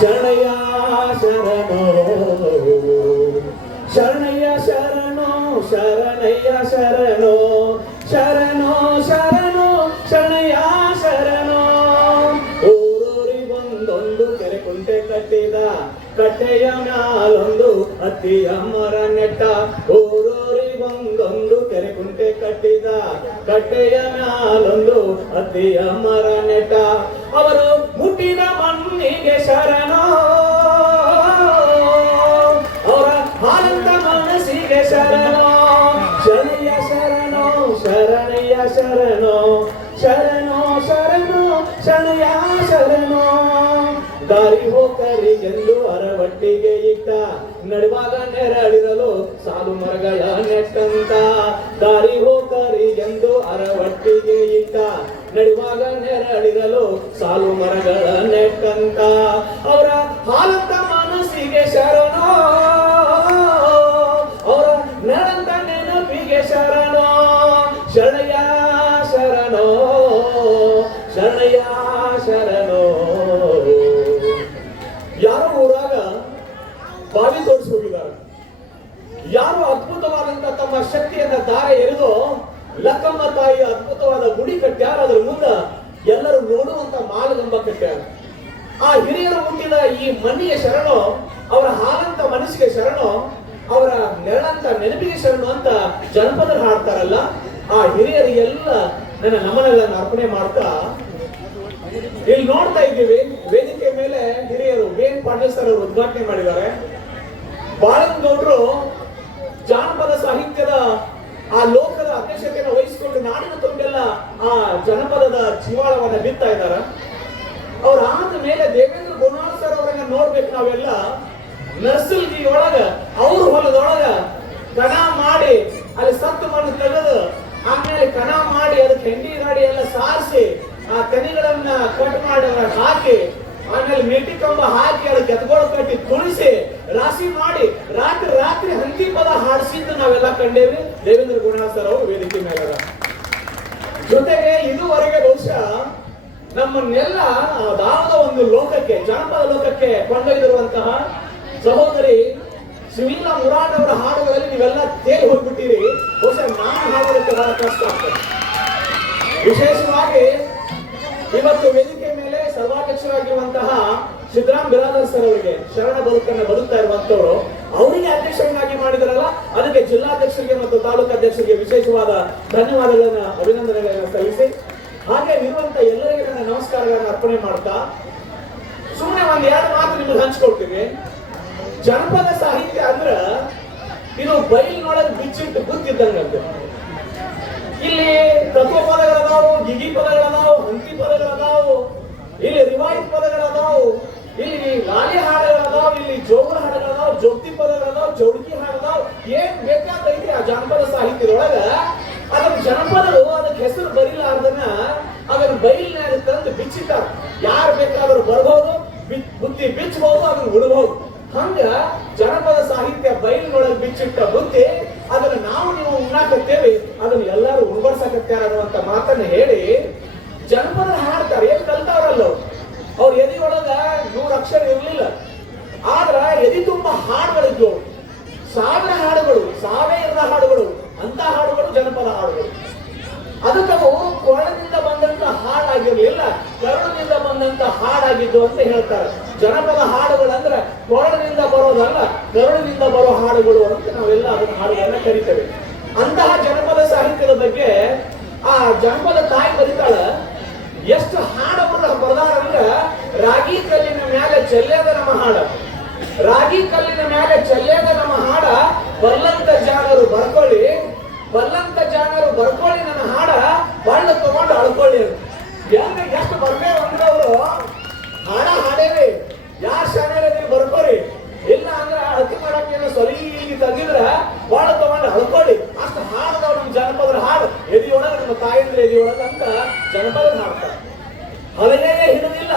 ಶರಣಯ್ಯ ಶರಣೋ. ಶರಣಯ್ಯ ಶರಣೋ ಶರಣಯ್ಯ ಶರಣೋ. ಶರಣೋ ಶರಣೋ, ಶರಣಯ್ಯ ಶರಣೋ. ಊರೂರಿ ಒಂದೊಂದು ಕೆರೆ ಕುಂಟೆ ಕಟ್ಟಿದ, ಕಟ್ಟೆಯ ಮ್ಯಾಲೊಂದು ಹತ್ತಿಯ ಮರ ನೆಟ್ಟ. ಊರೂರಿ ಒಂದೊಂದು ಕೆರೆ ಕುಂಟೆ ಕಟ್ಟಿದ, ಕಟ್ಟೆಯ ಮ್ಯಾಲೊಂದು ಹತ್ತಿಯ ಮರ ನೆಟ್ಟ. ಅವರು ಮುಟ್ಟಿದ ಮಣ್ಣಿಗೆ ಶರಣೋ. ಅವರ ಆನಂದ ಮನಸ್ಸಿಗೆ ಶರಣೋ. ಶರಣಯ್ಯ ಶರಣೋ ಶರಣಯ್ಯ ಶರಣೋ. ಶರಣೋ ಶರಣೋ, ಶರಣಯ್ಯ ಶರಣೋ. ದಾರಿ ಹೋಕರಿಗೆಂದು ಅರವಟ್ಟಿಗೆ ಇಟ್ಟ. ನಡುವಾಗ ನೆರಳಿರಲು ಸಾಲು ಮರಗಳ ನೆಟ್ಟಂತ. ದಾರಿ ಹೋಕರಿಗೆಂದು ಅರವಟ್ಟಿಗೆ ಇಟ್ಟ. ನಡುವಾಗ ನೆರಳಿರಲು ಸಾಲು ಮರಗಳ ನೆಟ್ಟಂತ ಅವರ ಹಾಲಂತ ಮನಸ್ಸಿಗೆ ಶರಣೋ ಲಕ್ಕಮ್ಮ ತಾಯಿಯ ಅದ್ಭುತವಾದ ಗುಡಿ ಕಟ್ಟ್ಯಾರ ಅದ್ರ ಮುಂದ ಎಲ್ಲರೂ ನೋಡುವಂತ ಮಾಲಗಂಬ ಕಟ್ಟ್ಯಾರ. ಆ ಹಿರಿಯರು ಹುಟ್ಟಿದ ಈ ಮಣ್ಣಿಗೆ ಶರಣು, ಅವರ ಹಾಲಂತ ಮನಸ್ಸಿಗೆ ಶರಣು, ಅವರ ನೆರಳಂತ ನೆನಪಿಗೆ ಶರಣು ಅಂತ ಜನಪದ ಹಾಡ್ತಾರಲ್ಲ, ಆ ಹಿರಿಯರಿಗೆಲ್ಲ ನನ್ನ ನಮನಗಳನ್ನು ಅರ್ಪಣೆ ಮಾಡ್ತಾ ಇಲ್ಲಿ ನೋಡ್ತಾ ಇದ್ದೀವಿ. ವೇದಿಕೆ ಮೇಲೆ ಹಿರಿಯರು ವೇನ್ ಸರ್ ಅವರು ಉದ್ಘಾಟನೆ ಮಾಡಿದ್ದಾರೆ. ಬಾಳಂದೌಡ್ರು ಜಾನಪದ ಸಾಹಿತ್ಯದ ಆ ಅಧ್ಯಕ್ಷತೆಯನ್ನು ವಹಿಸಿಕೊಂಡು ನಾಡಿನ ತುಂಬೆಲ್ಲ ಆ ಜನಪದದ ಜೀವಾಳವನ್ನ ಬಿತ್ತಾ ಇದ್ದಾರ. ಅವ್ರ ಆದ ಮೇಲೆ ದೇವೇಂದ್ರ ಗುರುನಾಳ್ ಸರ್ ಅವರನ್ನ ನೋಡ್ಬೇಕು ನಾವೆಲ್ಲ. ನರ್ಸಲ್ಗಿ ಒಳಗ, ಅವ್ರ ಹೊಲದೊಳಗ ಕಣ ಮಾಡಿ ಅಲ್ಲಿ ಸತ್ತು ಮಣ್ಣು ತೆಗೆದು, ಆಮೇಲೆ ಕಣ ಮಾಡಿ ಅದಕ್ಕೆ ಹೆಂಡಿ ಗಾಡಿ ಎಲ್ಲ ಸಾರಿಸಿ ಆ ತನಿಗಳನ್ನ ಕಟ್ ಮಾಡಿ ಹಾಕಿ, ಆಮೇಲೆ ಮೇಟಿ ಕಂಬ ಹಾಕಿ ಅದಕ್ಕೆ ಎತ್ಗಳು ಕಟ್ಟಿ ತುಳಿಸಿ ರಾಶಿ ಮಾಡಿ ರಾತ್ರಿ ರಾತ್ರಿ ಹಂತಿ ಪದ ಹಾಡಿಸಿದ್ದು ನಾವೆಲ್ಲ ಕಂಡೇವಿ. ದೇವೇಂದ್ರ ಗುರುನಾಥ್ ಅವರು ವೇದಿಕೆ ಮೇಲೆ ಜೊತೆಗೆ ಇದುವರೆಗೆ ಬಹುಶಃ ನಮ್ಮನ್ನೆಲ್ಲ ದಾರದ ಒಂದು ಲೋಕಕ್ಕೆ, ಜಾನಪದ ಲೋಕಕ್ಕೆ ಕೊಂಡೊಯ್ದಿರುವಂತಹ ಸಹೋದರಿ ಸುನೀಲ ಮುರಾಟ್ ಅವರ ಹಾಡುಗಳಲ್ಲಿ ನೀವೆಲ್ಲ ತೇಲಿ ಹೋಗ್ಬಿಟ್ಟಿರಿ. ಬಹುಶಃ ನಾನು ಹಾಡೋದಕ್ಕೆ ಬಹಳ ಕಷ್ಟ ಆಗ್ತದೆ. ವಿಶೇಷವಾಗಿ ಇವತ್ತು ವೇದಿಕೆ ಮೇಲೆ ಸರ್ವಾಧ್ಯಕ್ಷರಾಗಿರುವಂತಹ ಸಿದ್ದರಾಮ್ ಬಿರಾದರ್ ಸರ್ ಅವರಿಗೆ ಶರಣ ಬದುಕನ್ನು ಬದುಕ್ತಾ ಇರುವಂತವರು. ಅವರಿಗೆ ಅಧ್ಯಕ್ಷರನ್ನಾಗಿ ಮಾಡಿದಾರಲ್ಲ, ಅದಕ್ಕೆ ಜಿಲ್ಲಾಧ್ಯಕ್ಷರಿಗೆ ಮತ್ತು ತಾಲೂಕು ಅಧ್ಯಕ್ಷರಿಗೆ ವಿಶೇಷವಾದ ಧನ್ಯವಾದಗಳನ್ನ ಅಭಿನಂದನೆಗಳನ್ನ ಸಲ್ಲಿಸಿ, ಹಾಗೆ ಇರುವಂತ ಎಲ್ಲರಿಗೆ ನನ್ನ ನಮಸ್ಕಾರಗಳನ್ನ ಅರ್ಪಣೆ ಮಾಡ್ತಾ ಸುಮ್ಮನೆ ಒಂದ್ ಎರಡು ಮಾತು ನಿಮಗೆ ಹಂಚ್ಕೊಡ್ತೀನಿ. ಜನಪದ ಸಾಹಿತ್ಯ ಅಂದ್ರ ಇದು ಬೈಲಿನೊಳಗೆ ಬಿಚ್ಚಿಟ್ಟು ಗುತ್ತಿದ್ದಂಗಂತೆ ಇಲ್ಲಿ ತತ್ವ ಪದಗಳದಾವು, ಗಿಗಿ ಪದಗಳದಾವು, ಹಂತಿ ಪದಗಳದಾವು, ಇಲ್ಲಿ ರಿವಾಯಿತ್ ಪದಗಳದಾವು ಇಲ್ಲಿ ಲಾಲಿ ಹಾಡಗಳದಾವ್, ಇಲ್ಲಿ ಜೋಗುಳ ಹಾಡಗಳದಾವ್ ಜೋಗ್ತಿ ಪದಗಳದಾವ್ ಜೋಡ್ಕಿ ಹಾಡದಾವ್ ಏನ್ ಬೇಕಾದೈತಿ ಆ ಜಾನಪದ ಸಾಹಿತ್ಯದೊಳಗ? ಅದನ್ನ ಜನಪದರು ಅದಕ್ಕೆ ಹೆಸರು ಬರಿಲಾರ್ದನ್ನ ಅದನ್ನ ಬೈಲಿನ ತಂದು ಬಿಚ್ಚಿಟ್ಟಾರ. ಯಾರು ಬೇಕಾದ್ರೂ ಬರ್ಬೋದು ಬಿ- ಬುದ್ಧಿ ಬಿಚ್ಚಬಹುದು ಅದನ್ನ ಉಡಬಹುದು ಹಂಗ ಜನಪದ ಸಾಹಿತ್ಯ ಬೈಲಿನೊಳಗೆ ಬಿಚ್ಚಿಟ್ಟ ಬುದ್ಧಿ ಅದನ್ನ ನಾವು ನೀವು ಉಣ್ಣಾಕತ್ತೇವೆ, ಅದನ್ನ ಎಲ್ಲರೂ ಉಣ್ಬಡ್ಸಕತ್ಯಾರ ಅನ್ನುವಂತ ಮಾತನ್ನ ಹೇಳಿ ಜನಪದ ಹಾಡ್ತಾರೆ. ಏನ್ ಕಲ್ತಾವ್ರಲ್ಲ ಅವ್ರು ಎದಿ ಒಳಗ ನೂರ ಅಕ್ಷರ ಇರಲಿಲ್ಲ. ಆದ್ರ ಎದಿ ತುಂಬಾ ಹಾಡುಗಳಿದ್ವು ಸಾವಿರ ಹಾಡುಗಳು ಸಾವಿರದ ಹಾಡುಗಳು ಅಂತ ಹಾಡುಗಳು ಜನಪದ ಹಾಡುಗಳು. ಅದಕ್ಕವು ಕೊಳದಿಂದ ಬಂದಂತ ಹಾಡಾಗಿರ್ಲಿಲ್ಲ. ಕರುಣದಿಂದ ಬಂದಂತ ಹಾಡಾಗಿದ್ದು ಅಂತ ಹೇಳ್ತಾರೆ. ಜನಪದ ಹಾಡುಗಳು ಅಂದ್ರೆ ಕೊರಳಿನಿಂದ ಬರೋದಲ್ಲ, ಕರುಳಿನಿಂದ ಬರೋ ಹಾಡುಗಳು ಅಂತ ನಾವೆಲ್ಲ ಅದನ್ನ ಹಾಡುಗಳನ್ನ ಕರಿತೇವೆ. ಅಂತಹ ಜನಪದ ಸಾಹಿತ್ಯದ ಬಗ್ಗೆ ಆ ಜನಪದ ತಾಯಿ ಬರೀತಾಳ ಎಷ್ಟು ಹಾಡವನ್ನ ಬರ್ದಾರ ಅಂದ್ರ ರಾಗಿ ಕಲ್ಲಿನ ಮ್ಯಾಲೆ ಚೆಲ್ಲೇದ ನಮ್ಮ ಹಾಡ. ರಾಗಿ ಕಲ್ಲಿನ ಮ್ಯಾಲೆ ಚೆಲ್ಲೇದ ನಮ್ಮ ಹಾಡ, ಬಲ್ಲಂತ ಜಾನರು ಬರ್ಕೊಳ್ಳಿ. ಬಲ್ಲಂತ ಜಾನರು ಬರ್ಕೊಳ್ಳಿ ನನ್ನ ಹಾಡ ಬಣ್ಣ ತಗೊಂಡು ಅಳ್ಕೊಳ್ಳಿ. ಹೆಂಗ ಎಷ್ಟು ಬರ್ಬೇ ಅಂದ್ರೆ ಅವರು ಹಾಡ ಹಾಡೇವಿ ಯಾರ ಶಾಣೆ ಬರ್ಕೋರಿ. ಇಲ್ಲ ಅಂದ್ರೆ ಅಳತಿ ಮಾಡಕ್ಕೆ ಸರಿ ತೆಗಿದ್ರ ಬಾಳ ತಗೊಂಡು ಅಳ್ಕೊಳ್ಳಿ. ಅಷ್ಟು ಹಾಡದವ್ ನಮ್ಮ ಜನಪದರ ಹಾಡು. ಎದಿಯೊಳಗ ನಮ್ಮ ತಾಯಿಂದ್ರೆ ಎದಿಯೊಳಗ ಅಂತ ಜನಪದ ಹಾಡ್ತಾರೆ. ಅದನ್ನೇ ಹಿಡಿದಿಲ್ಲ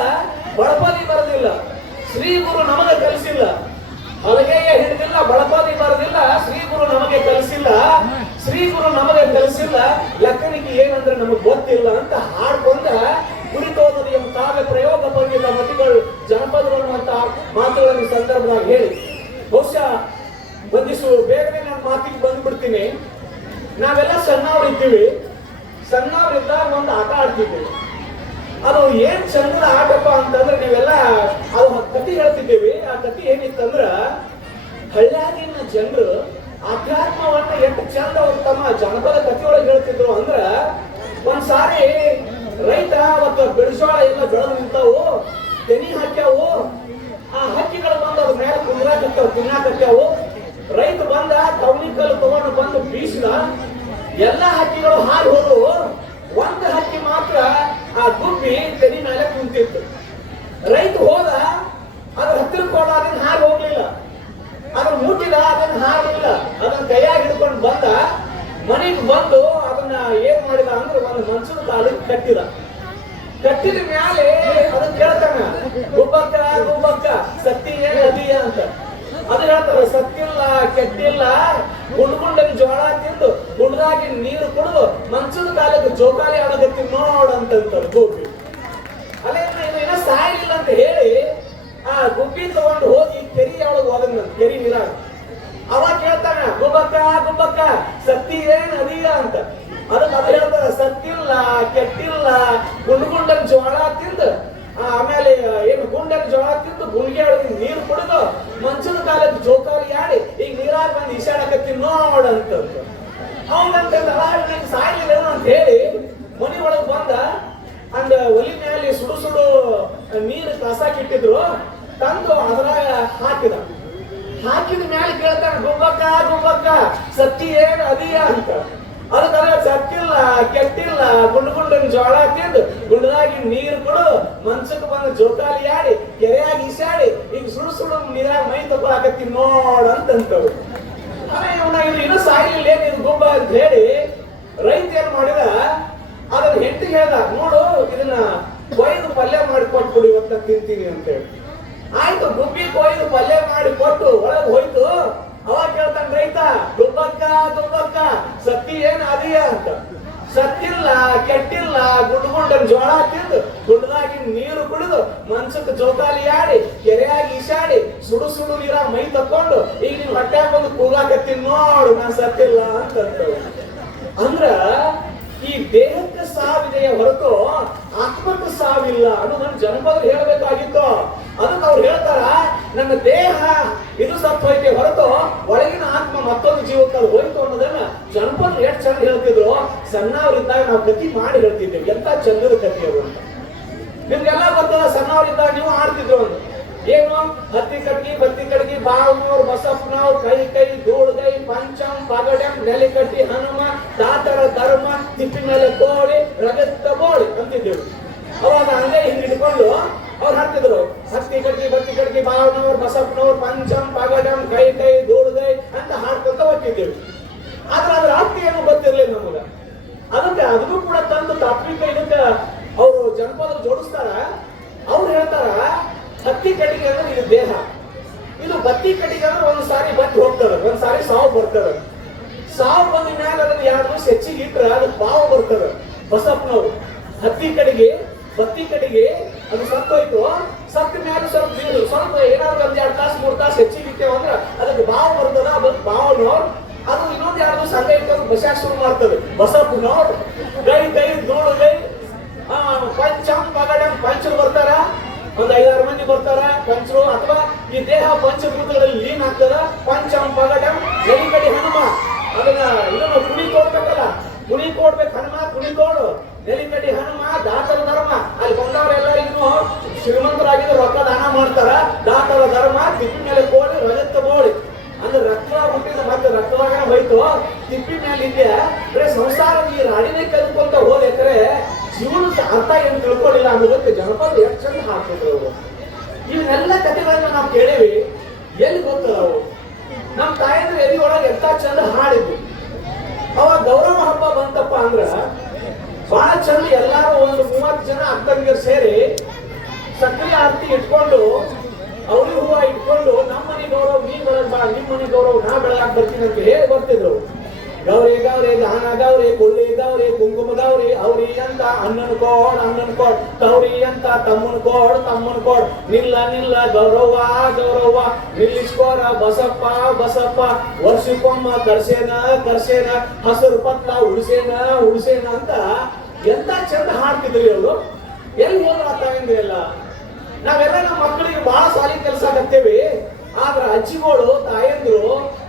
ಬಳಪದಿ ಬರದಿಲ್ಲ. ಶ್ರೀ ಗುರು ನಮಗೆ ಕಲಿಸಿಲ್ಲ. ಹಲಗೆಯ ಹಿಡಿದಿಲ್ಲ ಬಳಪದಿ ಬರದಿಲ್ಲ, ಶ್ರೀ ಗುರು ನಮಗೆ ಕಲಿಸಿಲ್ಲ. ಶ್ರೀ ಗುರು ನಮಗೆ ಕಲಿಸಿಲ್ಲ. ಲಕ್ಕನಿಗೆ ಏನಂದ್ರೆ ನಮಗೆ ಗೊತ್ತಿಲ್ಲ ಅಂತ ಹಾಡ್ಕೊಂಡ ಕುರಿತೋದರಿ ಎಂಬ ಕಾವ್ಯ ಪ್ರಯೋಗ ಬಂದಿದ್ದ ಮತಿಗಳು ಜನಪದರು ಅಂತ ಮಾತುಗಳನ್ನು ಸಂದರ್ಭದಾಗ ಹೇಳಿ. ಬಹುಶಃ ಬಂದಿಸು ಬೇಗನೆ ನಾನು ಮಾತಿಗೆ ಬಂದ್ಬಿಡ್ತೀನಿ. ನಾವೆಲ್ಲ ಸಣ್ಣವ್ರು ಇದ್ದೀವಿ ಸಣ್ಣವ್ರಿದ್ದಾಗ ಒಂದು ಆಟ ಆಡ್ತಿದ್ದೀವಿ ಅದು ಏನ್ ಚಂದದ ಆಟಪ್ಪ ಅಂತಂದ್ರೆ ನೀವೆಲ್ಲ ಅದು ಕತಿ ಹೇಳ್ತಿದ್ದೀವಿ. ಆ ಕತಿ ಏನಿತ್ತಂದ್ರ ಹಳ್ಳಿಯಾಗಿನ ಜನರು ಅಧ್ಯಾತ್ಮವನ್ನ ಎಷ್ಟು ಚಂದ ತಮ್ಮ ಜನಪದ ಕಥೆಯೊಳಗೆ ಹೇಳ್ತಿದ್ರು ಅಂದ್ರ ಒಂದ್ಸಾರಿ ರೈತ ಮತ್ತು ಬೆಳಸೋಳ ಎಲ್ಲ ಬೆಳೆದು ನಿಂತಾವು, ತೆನಿ ಹಾಕ್ಯಾವು, ಆ ಹಕ್ಕಿಗಳು ಬಂದು ಅದ್ರ ಮೇಲೆ ಕುಂದ್ರಾಕತ್ತಾವ, ತಿನ್ನಾಕತ್ತಾವು. ರೈತ ಬಂದ, ಕವನಿ ಕಲ್ಲು ತಗೊಂಡು ಬಂದು ಬೀಸಿದ, ಎಲ್ಲ ಹಕ್ಕಿಗಳು ಹಾರಿ ಹೋದವು. ಒಂದು ಹಕ್ಕಿ ಮಾತ್ರ ಆ ಗುಬ್ಬಿ ತೆನಿ ಮೇಲೆ ಕುಂತಿತ್ತು. ರೈತ ಹೋದ, ಅದ್ರ ಹತ್ತಿರ ಕೊಡ, ಅದನ್ನ ಹಾರಿ ಹೋಗ್ಲಿಲ್ಲ. ಅದನ್ನ ಮುಟ್ಟಿದ, ಅದನ್ನ ಹಾರಲಿಲ್ಲ. ಅದನ್ನ ಕೈಯಾಗಿ ಹಿಡ್ಕೊಂಡು ಬಂದ, ಮನೆಗೆ ಬಂದು ಅದನ್ನ ಏನ್ ಮಾಡಿದ ಅಂದ್ರೆ ಒಂದು ಮನ್ಸದ ಕಾಲಿಗೆ ಕಟ್ಟಿದ. ಕಟ್ಟಿದ ಮ್ಯಾಲೆ ಅದನ್ನ ಕೇಳ್ತಾನ, ಗುಬ್ಬಕ್ಕ ಗುಬ್ಬಕ್ಕ, ಸತ್ತಿ ಏನ್ ಅದೀಯ ಅಂತ. ಅದು ಹೇಳ್ತಾರ, ಸತ್ತಿಲ್ಲ, ಕೆಟ್ಟಿಲ್ಲ ಗುಂಡ್ಗುಂಡನ ಜೋಳ ತಿಂದು ಗುಂಡ್ದಾಗಿ ನೀರು ಕುಡಿದು ಮಂಚದ ಕಾಲಕ್ಕೆ ಜೋಕಾಲಿ ಆಡಗತ್ತಿ ನೋಡಂತಂತಾರೆ ಗೋಪಿ. ಅಲ್ಲೇ ಇದು ಏನೋ ಸಾಯಲಿಲ್ಲ ಅಂತ ಹೇಳಿ ಆ ಗುಬ್ಬಿ ತಗೊಂಡು ಹೋಗಿ ಕೆರಿ ಒಳಗೆ ಹೋದಂಗ ಕೆರಿ ನೀರ ಅವ ಕೇಳ್ತಾನ, ಗುಬ್ಬಕ್ಕ ಗುಬ್ಬಕ್ಕ, ಸತ್ತಿ ಏನ್ ಅದೀಯ ಅಂತ. ಅದಕ್ಕೆ ಅದು ಹೇಳ್ತಾರ ಸತ್ತಿಲ್ಲ, ಕೆಟ್ಟಿಲ್ಲ ಗುಂಡ್ ಗುಂಡನ್ ಜೋಳ ತಿಂದು ಆಮೇಲೆ ಏನು ಗುಂಡನ ಜೋಳ ತಿಂದು ಗುಂಡಿಗೆ ಒಳಗೆ ನೀರು ಕುಡಿದು ಈಶಾಡಕತ್ತಿ ನೋಡಂತ ಅವನಂತ ಸಾಯಲಿಲ್ಲ ಅಂತ ಹೇಳಿ ಮನಿ ಒಳಗೆ ಬಂದ. ಅಂದ ಒಲಿ ಮೇಲೆ ಸುಡು ಸುಡು ನೀರು ಕಸಾಕಿಟ್ಟಿದ್ರು ತಂದು ಅದ್ರಾಗ ಹಾಕಿದ. ಹಾಕಿದ ಮೇಲೆ ಕೇಳ್ತಾನೆ, ಗುಂಬಕ್ಕ ಗುಂಬಕ್ಕ, ಸತ್ತಿ ಏನ್ ಅದೀಯ? ಅಂತ. ಅದಕ್ಕೆ ಸತ್ತಿಲ್ಲ, ಕೆಟ್ಟಿಲ್ಲ, ಗುಂಡು ಗುಂಡನ್ ಜೋಳ ತಿಂದು ಗುಂಡದಾಗಿ ನೀರು ಕೊಡು ಮನ್ಸಕ್ಕೆ ಬಂದು ಜೋಕಾಲಿ ಆಡಿ, ಕೆರೆಯಾಗಿ ಈಸಾಡಿ, ಈಗ ಸುಡು ಸುಡು ನೀರಾಗ ಮೈ ತಗೊಳಕತ್ತಿ ನೋಡ್ ಅಂತಂತವ್ರು ಇವನ ಇದು ಇನ್ನೂ ಸಾಯಿಲ್ಲ ಏನ್ ಇದು ಗುಬ್ಬ ಅಂತ ಹೇಳಿ ರೈತ ಏನ್ ಮಾಡಿದ, ಅದನ್ನ ಹೆಂಡತಿಗೆ ಹೇಳ್ದ ನೋಡು, ಇದನ್ನ ಕೊಯ್ದು ಪಲ್ಯ ಮಾಡಿ ಕೊಟ್ಬಿಡಿ, ಇವತ್ತ ತಿಂತೀನಿ ಅಂತ ಹೇಳಿ. ಆಯ್ತು, ಗುಬ್ಬಿ ಕೊಯ್ದು ಪಲ್ಯ ಮಾಡಿ ಕೊಟ್ಟು ಒಳಗೆ ಹೋಯ್ತು. ಅವಾಗ ಕೇಳ್ತಾನ, ರೈತ, ದುಬ್ಬಕ್ಕ ದುಬ್ಬಕ್ಕ, ಸತ್ತಿ ಏನ್ ಅದೀಯ? ಅಂತ. ಸತ್ತಿಲ್ಲ, ಕೆಟ್ಟಿಲ್ಲ, ಗುಡ್ಗುಂಡನ್ ಜೋಳ ತಿಂದು ಗುಂಡದಾಗಿ ನೀರು ಕುಡಿದು ಮನ್ಸಕ್ಕೆ ಜೋಕಾಲಿ ಆಡಿ ಕೆರೆಯಾಗಿ ಈಶಾಡಿ, ಸುಡು ಸುಡು ನೀರ ಮೈ ತಕ್ಕೊಂಡು, ಈಗ ನೀವು ಹೊಟ್ಟೆ ಬಂದು ಕೂಗಾಕತ್ತಿ ನೋಡು, ನಾನ್ ಸತ್ತಿಲ್ಲ ಅಂತ. ಅಂದ್ರ, ಈ ದೇಹಕ್ಕೆ ಸಾವಿದೆಯ ಹೊರತು ಆತ್ಮಕ್ಕೆ ಸಾವಿಲ್ಲ ಅನ್ನೋದನ್ನ ಜನಪದರು ಹೇಳಬೇಕಾಗಿತ್ತು. ಅದಕ್ಕೆ ಅವ್ರು ಹೇಳ್ತಾರ, ನನ್ನ ದೇಹ ಇದು ಸತ್ ಹೋಯ್ತೆ ಹೊರತು ಒಳಗಿನ ಆತ್ಮ ಮತ್ತೊಂದು ಜೀವಕ್ಕೆ ಅದು ಹೋಯ್ತು ಅನ್ನೋದನ್ನ ಜನಪದರು ಎಷ್ಟು ಚಂದ ಹೇಳ್ತಿದ್ರು. ಸಣ್ಣವರಿದ್ದಾಗ ನಾವು ಕತಿ ಮಾಡಿ ಹೇಳ್ತಿದ್ದೇವೆ. ಎಂತ ಚಂದದ ಕತಿ ಅದು ಅಂತ. ನಿಮ್ಗೆಲ್ಲ ಗೊತ್ತದ ಸಣ್ಣವರಿದ್ದಾಗ ನೀವು ಆಡ್ತಿದ್ರು ಅವ್ರು. ಏನು? ಹತ್ತಿ ಕಡ್ಗಿ ಬತ್ತಿ ಕಡ್ಗಿ ಬಾವ್ನವ್ರು ಬಸಪ್ಪನವ್ರು ಕೈ ಕೈ ಧೂಳ್ಗೈ ಪಂಚಂ ಪಗಡಂ ನೆಲಿಕಟ್ಟಿ ಹನುಮ, ದಾತರ, ಧರ್ಮ, ತಿಪ್ಪಿ ಮೇಲೆ ಕೋಳಿ ರಗತ್ತ ಬೋಳಿ ಅಂತಿದ್ದೆವು. ಅವಾಗ ಹಂಗೆ ಹಿಂಗ್ ಹಿಡ್ಕೊಂಡು ಅವ್ರು ಹತ್ತಿದ್ರು ಹತ್ತಿ ಕಡ್ಗಿ ಬತ್ತಿ ಕಡ್ಗಿ ಬಾವ್ನವ್ರು ಬಸಪ್ಪನವ್ರು ಪಂಚಂ ಪಗಡಂ ಕೈ ಕೈ ಧೂಳ್ಗೈ ಅಂತ ಹಾಡ್ಕೊಂತ ಹೋಗ್ತಿದ್ದೆವು. ಆದ್ರೆ ಅದ್ರ ಅರ್ಥ ಏನು ಗೊತ್ತಿರ್ಲಿಲ್ಲ ನಮಗ. ಅದಕ್ಕೆ ಅದಕ್ಕೂ ಕೂಡ ತಂದು ತಾತ್ವಿಕ ಇದಕ್ಕ ಅವರು ಜನಪದ ಜೋಡಿಸ್ತಾರ, ಅವ್ರು ಹೇಳ್ತಾರ ಹತ್ತಿ ಕಟ್ಟಿಗೆ ಅಂದ್ರೆ ಇದು ದೇಹ. ಇದು ಬತ್ತಿ ಕಟ್ಟಿಗೆ ಅಂದ್ರೆ ಒಂದು ಸಾರಿ ಬತ್ತಿ ಹೋಗ್ತಾರ ಒಂದ್ ಸಾರಿ ಸಾವು ಬರ್ತಾರ ಸಾವು ಬಂದ ಮ್ಯಾಲ ಅದನ್ನ ದಿವಸ ಹೆಚ್ಚಿಗೆ ಇಟ್ರ ಅದು ಬಾವು ಬರ್ತಾರ ಬಸಪ್ಪನವ್ರು. ಹತ್ತಿ ಕಡೆಗೆ ಬತ್ತಿ ಕಡೆಗೆ ಅದು ಸತ್ತೋಯ್ತು. ಸತ್ತ ಮ್ಯಾಲ ಸ್ವಲ್ಪ ನೀರು ಸ್ವಲ್ಪ ಏನಾದ್ರು ಒಂದ್ ಎರಡು ತಾಸು, ಮೂರು ತಾಸು ಹೆಚ್ಚಿಗೆ ಇಟ್ಟೇವ ಅಂದ್ರೆ ಅದಕ್ಕೆ ಬಾವು ಬರ್ತದ ಅದಕ್ಕೆ ಬಾವನವ್ರು ಅದು ಇನ್ನೊಂದು ಯಾರು ಹಂಗೆ ಇಟ್ಟು ಬಸ್ಯಾಕ್ ಶುರು ಮಾಡ್ತದೆ. ಬಸಪ್ಪನವ್ರು, ಗೈ ಗೈ ನೋಡು ಗೈ ಆ, ಪಂಚಂ ಪಗಡಂ ಪಂಚರು ಬರ್ತಾರ? ಒಂದ್ ಐದಾರು ಮಂದಿ ಬರ್ತಾರ ಪಂಚರು? ಅಥವಾ ಈ ದೇಹ ಪಂಚಭೂತಗಳಲ್ಲಿ ಲೀನ್ ಆಗ್ತದ ಪಂಚಂ ಪಗಡಂ ಕಡೆ ಹನುಮ? ಅದನ್ನ ಇದನ್ನು ಕುಣಿ ತೋಡ್ಬೇಕಲ್ಲ. ಕುಣಿ ಕೊಡ್ಬೇಕು ಹನುಮ ಕುಣಿ ತೋಡು. ನೆಲಿಕಡಿ ಹನುಮ? ದಾತರ ಧರ್ಮ. ಅಲ್ಲಿ ಬಂದವರೆಲ್ಲರಿಗೂ ಶ್ರೀಮಂತರಾಗಿದ್ದು ರೊಕ್ಕ ದಾನ ಮಾಡ್ತಾರ? ದಾತರ ಧರ್ಮ ತಿಪ್ಪಿ ಮೇಲೆ ಕೋಳಿ ರಜತ್ತ ಬೋಳಿ ಅಂದ್ರೆ ರಕ್ತ ಹುಟ್ಟಿದ ಮತ್ತೆ ರಕ್ತದಾಗ ಹೋಯ್ತು ತಿಪ್ಪಿ ಮೇಲೆ ಇದೆ ಬರೀ ಸಂಸಾರ ಈ ರಾಡಿನೇ ಕಲ್ಕೊಂತ ಹೋದ್ರೆ ಜೀವನದ ಅರ್ಥ ಏನು ತಿಳ್ಕೊಳ್ಳಿಲ್ಲ ಅನ್ನೋದಕ್ಕೆ ಜನಪದ ಎಷ್ಟು ಚಂದ ಹಾಕ್ತಿದ್ರು ಅವರು? ಇವನ್ನೆಲ್ಲ ಕಥೆಗಳನ್ನ ನಾವು ಕೇಳೀವಿ, ಎಲ್ಲಿ ಗೊತ್ತದ ಅವು ನಮ್ಮ ತಾಯಂದ್ರೆ ಎಲ್ಲಿ ಒಳಗೆ ಎಂತ ಚಂದ ಹಾಡಿದ್ವಿ ಅವಾಗ ಗೌರವ ಹಬ್ಬ ಬಂತಪ್ಪ ಅಂದ್ರ ಬಹಳ ಚಂದ ಎಲ್ಲಾರು ಒಂದು ಮೂವತ್ತು ಜನ ಅಕ್ಕಂಗೆ ಸೇರಿ ಸಕ್ರಿಯ ಆರತಿ ಇಟ್ಕೊಂಡು ಅವ್ರಿಗೆ ಹೂವ ಇಟ್ಕೊಂಡು ನಮ್ಮ ಮನೆ ಗೌರವ, ನೀ ಬೆಳಗ್ ಬಾ ನಿಮ್ಮ ಮನೆ ಗೌರವ, ನಾ ಬೆಳಗಾಕ್ ಬರ್ತೀನಿ ಅಂತ ಹೇಳಿ ಬರ್ತಿದ್ರು. ಗೌರಿ ಗೌರಿ ಗಾನ ಗೌರಿ, ಕುಳ್ಳಿ, ಗೌರಿ, ಕುಂಕುಮ, ಗೌರಿ, ಅವ್ರಿ ಅಂತ ಅಣ್ಣನ ಕೋಡ್ ಅಣ್ಣನ ಕೋಡ್, ಗೌರಿ ಅಂತ ತಮ್ಮನ ಕೋಡ್ ತಮ್ಮನ ಕೋಡ್. ನಿಲ್ಲ ನಿಲ್ಲ ಗೌರವ ಗೌರವ ನಿಲ್ಲಿಸ್ಕೋರ, ಬಸಪ್ಪ ಬಸಪ್ಪ. ವರ್ಷಕ್ಕೊಮ್ಮ ಕರ್ಸೇನ ಕರ್ಸೇನ, ಹಸಿರು ಪತ್ತ ಉಳಿಸೇನ ಉಳಿಸೇನ ಅಂತ ಎಂತ ಚಂದ ಹಾಡ್ತಿದ್ರಿ ಅವರು? ಎಲ್ಲಿ ಹೋದ್ರ ಎಲ್ಲ? ನಾವೆಲ್ಲ ನಮ್ಮ ಮಕ್ಕಳಿಗೆ ಬಹಳ ಸಾಲಿ ಕೆಲಸ ಕತ್ತೇವಿ ಆದ್ರ ಅಜ್ಜಿಗಳು, ತಾಯಂದ್ರು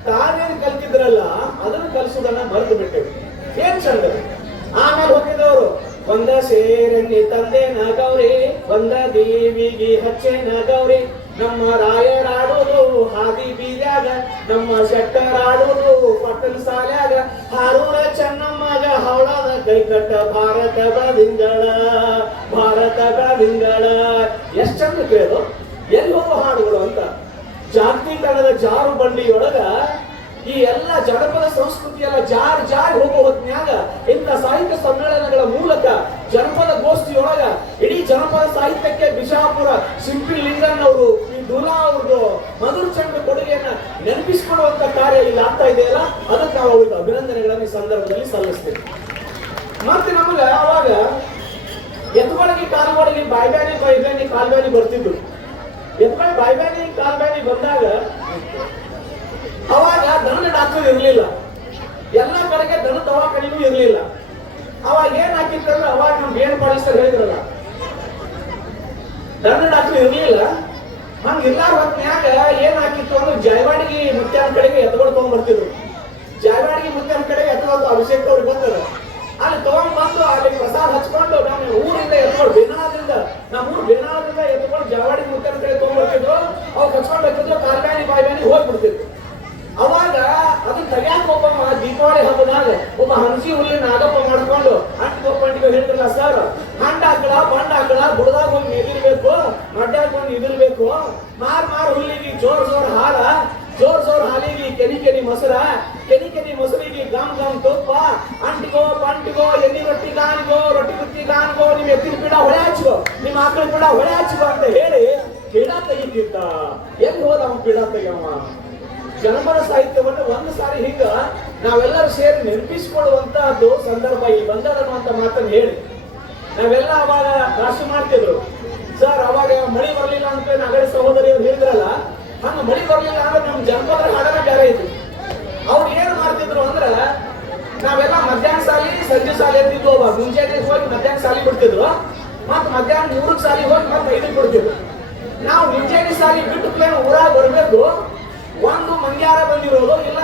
ತಾನೇನು ಕಲ್ತಿದ್ರಲ್ಲ, ಅದನ್ನು ಕಲಿಸೋದನ್ನ ಮರೆತು ಬಿಟ್ಟೆವು. ಏನ್ ಚಂದ? ಆಮೇಲೆ ಹೋಗಿದವರು ಒಂದ ಸೇರಣ್ಣಿ ತಂದೆ ಗೌರಿ ಒಂದ ದೇವಿಗೆ ಹಚ್ಚೆ ಗೌರಿ ನಮ್ಮ ರಾಯರಾಡೋದು ಹಾದಿ ಬೀದಾಗ ನಮ್ಮ ಶೆಟ್ಟರಾಡೋದು ಪಟ್ಟಣ ಸಾಲ್ಯಾಗ, ಹಾರೂರ ಚೆನ್ನಮ್ಮಗ ಹವಳದ ಕೈಕಟ್ಟ ಭಾರತದ ದಿಂಗಳ ಭಾರತದ ದಿಂಗಳ ಎಷ್ಟು ಚಂದ ಕೇಳು ಎಲ್ಲಿ ಹಾಡುಗಳು ಅಂತ. ಜಾಗತೀಕರಣದ ಜಾರು ಬಂಡಿಯೊಳಗ ಈ ಎಲ್ಲ ಜನಪದ ಸಂಸ್ಕೃತಿ ಜಾರ್ ಜಾರಿ ಹೋಗೋ ಹೊತ್ನ್ಯಾಗ ಇಂಥ ಸಾಹಿತ್ಯ ಸಮ್ಮೇಳನಗಳ ಮೂಲಕ ಜನಪದ ಗೋಷ್ಠಿಯೊಳಗ ಇಡೀ ಜನಪದ ಸಾಹಿತ್ಯಕ್ಕೆ ಬಿಜಾಪುರ ಸಿಂಪಿ ಲಿಂಗನ್ ಅವರು, ಈ ದುಲಾ ಅವ್ರದ್ದು ಮಧುರ ಚಂದ್ರ ಕೊಡುಗೆಯನ್ನ ನೆನಪಿಸಿಕೊಳ್ಳುವಂತ ಕಾರ್ಯ ಇಲ್ಲಿ ಆಗ್ತಾ ಇದೆಯಲ್ಲ ಅದಕ್ಕೆ ನಾವು ಅವ್ರಿಗೆ ಅಭಿನಂದನೆಗಳನ್ನು ಈ ಸಂದರ್ಭದಲ್ಲಿ ಸಲ್ಲಿಸ್ತೇವೆ. ಮತ್ತೆ ನಮಗ ಅವಾಗ ಎದುಗೊಳಗೆ ಕಾಲುಗಳಿಗೆ ಬಾಯ್ಬ್ಯಾನಿ ಬಾಯ್ಬ್ಯಾನಿ ಕಾಲ್ಬ್ಯಾನಿ ಬರ್ತಿದ್ರು ಎತ್ತುಗಳ ಬಾಯ್ಬ್ಯಾನಿ ಕಾಲ್ಬ್ಯಾನಿ ಬಂದಾಗ ಅವಾಗ ದನದ ಡಾಕ್ಟರ್ ಇರಲಿಲ್ಲ. ಎಲ್ಲ ಕಡೆಗೆ ದನ ದವಾಖಾನಿನೂ ಇರಲಿಲ್ಲ. ಅವಾಗ ಏನ್ ಹಾಕಿತ್ತಂದ್ರೆ ಅವಾಗ ನಮ್ಗೆ ಏನ್ ಪಾಲಿಸ್ತಾರೆ ಹೇಳಿದ್ರಲ್ಲ ದನ ಡಾಕ್ಟರ್ ಇರಲಿಲ್ಲ. ಹಂಗ ಇರ್ಲಾರ ಹೊತ್ನ್ಯಾಗ ಏನ್ ಹಾಕಿತ್ತು ಅಂದ್ರೆ ಜಾಯವಾಡಿಗೆ ಮುತ್ಯಾನ ಕಡೆಗೆ ಎತ್ಕೊಂಡು ಬರ್ತಿದ್ರು. ಜಾಯವಾಡಿಗೆ ಮುತ್ಯಾನ ಕಡೆಗೆ ಎತ್ಕೊಂಡು ಅಭಿಷೇಕ್ ಅವ್ರಿಗೆ ಬಂದರು. ಅಲ್ಲಿ ತಗೊಂಡ್ ಬಂದು ಅಲ್ಲಿ ಪ್ರಸಾದ ಹಚ್ಕೊಂಡು ನಮ್ಮ ಊರಿಂದ ಎತ್ಕೊಂಡು ಬೇನಾಳದಿಂದ ನಮ್ಮ ಊರು ಬೇನಾಳದಿಂದ ಎತ್ಕೊಂಡು ಜಾಯವಾಡಿ ಮುತ್ಯಾನ ಕಡೆ ತಗೊಂಡ್ಬರ್ತಿದ್ರು ಅವ್ರು ಹಚ್ಕೊಂಡು ಹಾಕಿದ್ರು ಕಾರ್ಬ್ಯಾನಿ ಬಾಯ್ಬ್ಯಾನಿ ಹೋಗ್ಬಿಡ್ತಿದ್ರು ಅವಾಗ ಅದನ್ನ ತೆಗ್ಯಾಕ ಒಬ್ಬ ದೀಪಾವಳಿ ಹಬ್ಬದಾಗ ಒಬ್ಬ ಹಂಸಿ ಹುಲ್ಲಿ ನಾಗಪ್ಪ ಮಾಡ್ಕೊಂಡು ಹಂಡ್ ಕೊಪ್ಪಂಡಿಗೆ ಹೇಳಿದ್ರಲ್ಲ ಸರ್ ಹಂಡ ಹಾಕಳ ಬಂಡ ಹಾಕಳ ಬುಡದಾಗ ಒಂದು ಎದಿರ್ಬೇಕು. ಒಂದು ಇದಿರ್ಬೇಕು ಮಾರ್ ಮಾರ್ ಹುಲ್ಲಿಗೆ ಜೋರ್ ಜೋರ್ ಹಾಲ, ಜೋರ್ ಜೋರ್ ಹಾಲಿಗೆ ಕೆನಿ ಕೆನಿ ಮೊಸರ, ಕೆನಿ ಕೆನಿ ಮೊಸರಿಗೆ ಗಮ್ ಗಮ್ ತುಪ್ಪ. ಅಂಟಿಗೋ, ಪಂಟ್ಗೋ ಎಣ್ಣಿ ರೊಟ್ಟಿ ಕಾಣ್ಗೋ ರೊಟ್ಟಿ ರೊಟ್ಟಿ ಕಾಣ್ಗೋ ನಿಮ್ ಎತ್ತಿನ ಪೀಡ ಹೊಳೆ ಹಚ್ಕೋ ನಿಮ್ಮ ಆಕಳ ಪೀಡ ಹೊಳೆ ಹಚ್ಕೋ ಅಂತ ಹೇಳಿ ಪಿಡ ತೆಗಿತಿದ್ದ. ಎಲ್ಲಿ ಹೋದ ಅವನ್ ಪಿಡ ತೆಗಿಯವ ಜನಪದ ಸಾಹಿತ್ಯವನ್ನು ಒಂದು ಸಾರಿ ಹಿಂಗ ನಾವೆಲ್ಲರೂ ಸೇರಿ ನೆನಪಿಸಿಕೊಳ್ಳುವಂತಹದ್ದು ಸಂದರ್ಭ ಇಲ್ಲಿ ಬಂದದ ಅನ್ನುವಂತ ಮಾತನ್ನು ಹೇಳಿ. ನಾವೆಲ್ಲ ಅವಾಗ ರಾಶಿ ಮಾಡ್ತಿದ್ರು. ಸರ್, ಅವಾಗ ಮಳಿ ಬರಲಿಲ್ಲ ಅಂತ ನಗರ ಸಹೋದರಿಯರು ಹೇಳಿದ್ರಲ್ಲ, ಹಂಗ ಮಳಿ ಬರಲಿಲ್ಲ ಅಂದ್ರೆ ನಮ್ಮ ಜನಪದ ಹಾಡನ ಬೇರೆ ಇತ್ತು ಅವ್ರು ಏನ್ ಮಾಡ್ತಿದ್ರು ಅಂದ್ರೆ, ನಾವೆಲ್ಲ ಮಧ್ಯಾಹ್ನ ಸಾಲಿ, ಸಂಜೆ ಸಾಲಿ ಅಂತಿದ್ವು ಅವಾಗ. ಮುಂಜಾನೆ ಹೋಗಿ ಮಧ್ಯಾಹ್ನ ಸಾಲಿ ಬಿಡ್ತಿದ್ರು, ಮತ್ತೆ ಮಧ್ಯಾಹ್ನ ಮೂರಕ್ಕೆ ಸಾಲಿ ಹೋಗಿ ಮತ್ತೆ ಐದಕ್ಕೆ ಬಿಡ್ತಿದ್ರು. ನಾವು ಮುಂಜಾನೆ ಸಾಲಿ ಬಿಟ್ಟು ಪ್ಲೇನ್ ಊರಾಗ ಬರ್ಬೇಕು. ಒಂದು ಮಂಗ್ಯಾರ ಬಂದಿರೋದು, ಇಲ್ಲ